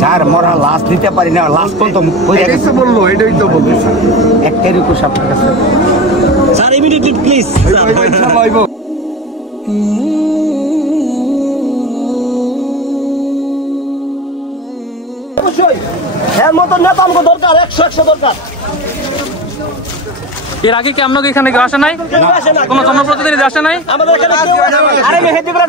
Sir মরা লাশ নিতে পারি না, লাশ পর্যন্ত বললো, এটাই তো বলতেছে। একটাই রিকোয়েস্ট আপনার কাছে স্যার, ইমিডিয়েটলি প্লিজ। অবশ্যই এর মতো নেতা আমাকে দরকার, 100 দরকার। এর আগে কি আপনাকে এখানে কেউ আসে নাই? কোন জনপ্রতিনিধি আসে নাই? আমাদের এখানে আরে মেহেদি করে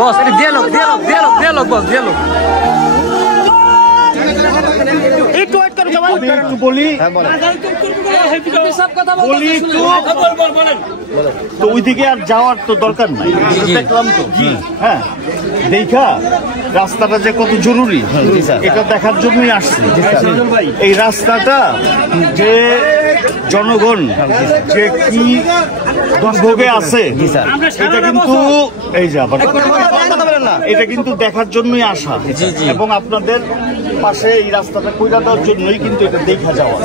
বস, এটা দিয়ালোগ বস, দিয়ালোগ। একটু বলি তো ওইদিকে আর যাওয়ার তো দরকার নাই, দেখলাম তো। হ্যাঁ, দেখা রাস্তাটা যে কত জরুরি এটা দেখার জন্যই আসছি। এই রাস্তাটা যে জনগণ যে কি দুর্ভোগে আছে এটা কিন্তু এই যে আবার এটা কিন্তু দেখার জন্যই আসা, এবং আপনাদের পাশে এই রাস্তাটা কইরা দেওয়ার জন্যই কিন্তু এটা দেখা যাওয়া।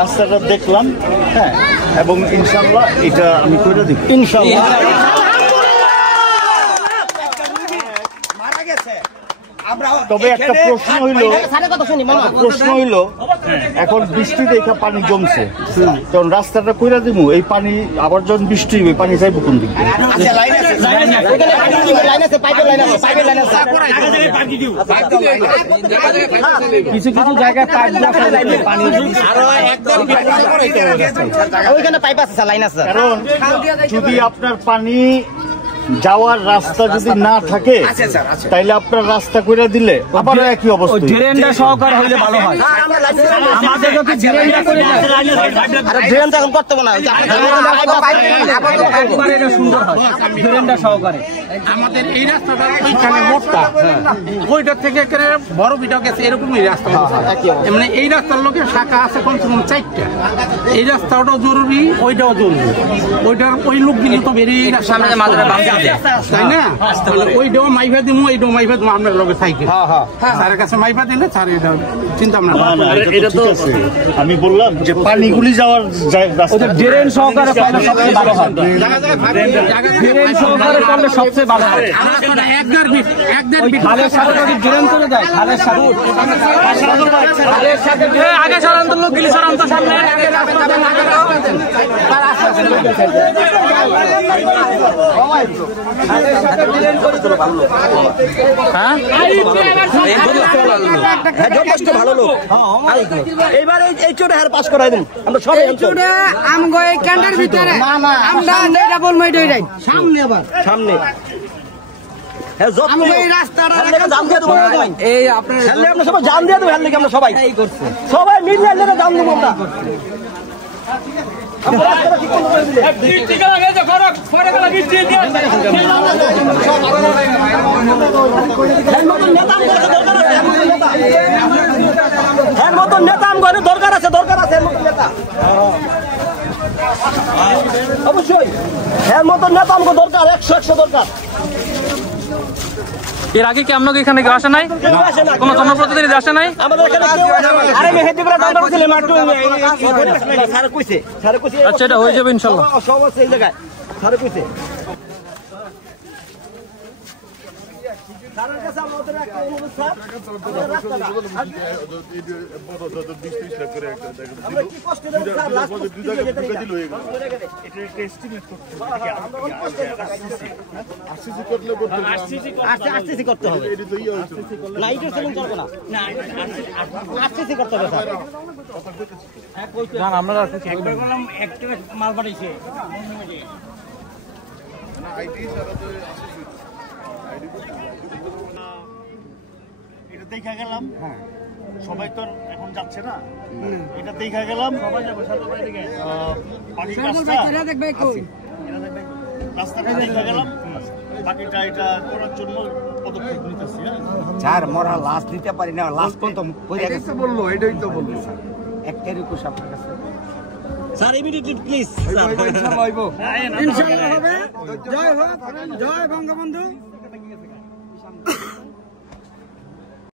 রাস্তাটা দেখলাম, হ্যাঁ, এবং ইনশাল্লাহ এটা আমি কইরা দিব ইনশাল্লাহ। তবে একটা প্রশ্ন হইল এখন বৃষ্টি দেখা পানি জমছে, তখন রাস্তাটা কইরা দিব, এই পানি আবার যখন বৃষ্টি হবে পানি যাইব কোন দিকে? কিছু কিছু জায়গায় কারণ যদি আপনার পানি যাওয়ার রাস্তা যদি না থাকে তাইলে আপনার রাস্তা করে দিলে আবার একই অবস্থা। ড্রেনটা সহকার হইলে ভালো হয়। আমাদের যদি ড্রেনটা করে দেয়, আরে ড্রেনটা এখন করতে হবে না, একবারে এটা সুন্দর হয় ড্রেনটা সহকারে। আমাদের এই রাস্তাটা ওইখানে মোটটা, ওইটার থেকে বড় বিটা গেছে, এরকমই রাস্তা। মানে এই রাস্তার লোকের শাখা আছে কমসে কম 4টা। এই রাস্তাটাও জরুরি, ওইটাও জরুরি। ওইটার ওই লোকগুলি তো বেরিয়ে সামনে তাই না, ওইটাও মাইভা দিব, এইটাও মাইভা দিব, আপনার লোকের সাইকেল স্যারের কাছে মাইভা দিলে স্যার এটা চিন্তা ভাবনা। আমি বললাম যে পানিগুলি যাওয়ার ড্রেন সহকারে পাইলে সবচেয়ে ভালো হয়, ড্রেন সহকারে পাইলে সবচেয়ে ভালো হয়। খালের সাথে যদি ড্রেন চলে যায়, খালের সাথে আগে সরান্ত লোক গিলি সরান্ত সামনে যথেষ্ট ভালো লোক। এইবার এই চোটে হার পাস করাই দিন আমরা সবাই। ক্যান্ডের ভিতরে আমরা বলবো সামনে, আবার সামনে সবাই মিললে জাম দেবো আমরা। দরকার আছে অবশ্যই এর মতন নেতা আমাকে দরকার, 100 দরকার। এর আগে কি আপনাকে এখানে কেউ আসে নাই? কোন জনপ্রতিনিধি আসে নাই? আমাদের এখানে আরে মেহেদি করে দাঁড়া বলছিল মাটু স্যার কইছে আচ্ছা, এটা হয়ে যাবে ইনশাআল্লাহ। সব আছে এই জায়গায়, স্যার কইছে। স্যারের কাছে আমাদের একটা অনুরোধ, স্যার আমরা কি কষ্ট দেব স্যার, লাস্ট দিল এটা একটা এস্টিমেট করতে হবে, আরসিসি করতে হবে না, এটা সেলিং করবে না, আরসিসি করতে হবে স্যার। আমরা একবার বললাম একটা মাল পাঠাইছে এটা দেখা গেলাম, হ্যাঁ সবাই তো আর এখন যাচ্ছে না, এটা দেখা গেলাম বাকি রাস্তাটা দেখা গেলাম, বাকিটা এটা করার জন্য পদক্ষেপ নিতেছি। স্যার মরা লাশ দিতে পারি না, লাশ পর্যন্ত বললো, এটাই তো বললো। একটা রিকোয়েস্ট আপনার কাছে স্যার ইমিডিয়েটলি প্লিজ। ইনশাআল্লাহ হবে। জয় হোক, জয় বঙ্গবন্ধু।